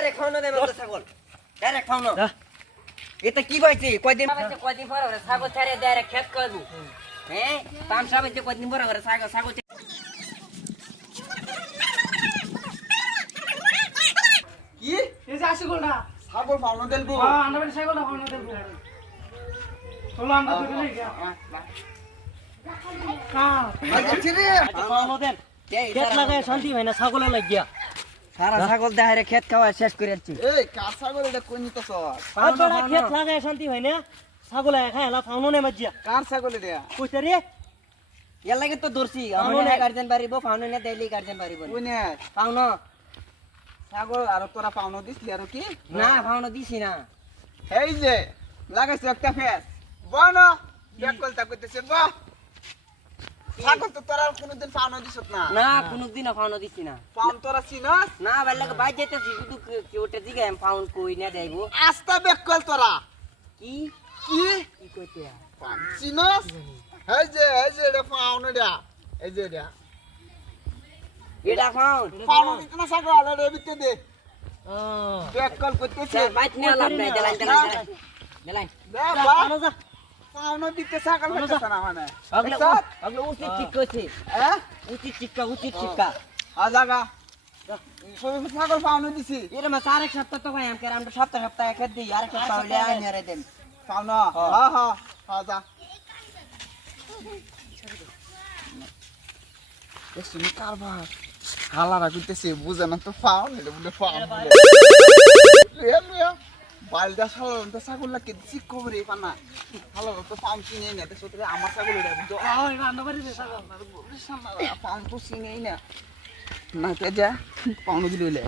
direct খাওনো দেবে আমাদের ছাগল ডাইরেক্ট খাওনো এটা কি পাইছে কয়দিন পর ওরে ছাগল ছেড়ে ডাইরেক্ট খেত করবো হ্যাঁ তামসা পাইছে কয়দিন পর ওরে ছাগল কি এই যে আসি গোলটা ছাগল ফাউনো দেলবো আন্ডা বেটা ছাগলটা ফাউনো দেলবো চলো আমরা দুটো লই গিয়া আচ্ছা রে ফাউনো দেন খেত লাগায় শান্তি হয় না ছাগল লাগিয়া সারা ছাগল দেহারে খেত খাওয়া শেষ করে যাচ্ছি এই কার ছাগল এটা কই নিতেছ খেত লাগায় শান্তি হয় না ছাগল খায় না ফাউনো নে মাজিয়া কার ছাগল এটা কইতে রে এর লাগে তো দর্শি আমরা গার্জেন বাড়িবো ফাউনো নে দেইলি গার্জেন বাড়িবো কোনে ফাউনো ছাগল আর তোরা ফাউনো দিছলি আর কি না ফাউনো দিছি না এই যে লাগাইছে একটা ফেস বনো বেকলটা কইতেছে বাহ ছাগল তো তোরা কোনদিন ফাউনো দিছত না না কোনদিনও ফাউনো দিছি না ফাউন তোরা চিনস না বেলা বাই যেতেছি শুধু কি ওটা দিকে আমি ফাউন কই না দেইবো আস্তা বেকল তোরা কি কি কি কইতে ফাউন চিনস এই যে এটা ফাউন এই যে এটা এটা ফাউন ফাউন দিতে না ছাগল আর এবিতে দে ও বেকল কইতেছে বাইট নিয়ে লাভ নাই দেলাই দেলাই দেলাই দে বাহ ফাউন দিতে ছাগল কইতেছ না মানে আগলে উচিত ঠিক কইছে হ্যাঁ উচিত শিক্ষা আজাগা সব ছাগল ফাউন দিছি এর মা চার এক সপ্তাহ তো ভাই আমি আমরা সপ্তাহ খেত দিই আর এক সপ্তাহ হইলে আইনে রে দেন ফাউন হ্যাঁ যা শুনি কারবার হালারা কইতেছে বুঝে না তো ফাউন এটা বলে ফাউন বালদা ছাগল লাগে দিছি কবরে পানা হালারা তো ফাউন চিনেই না তো আমার ছাগল এটা বুঝো রান্না বাড়ি যে ছাগল ফাউন তো চিনেই না না তে যা ফাউন দিলে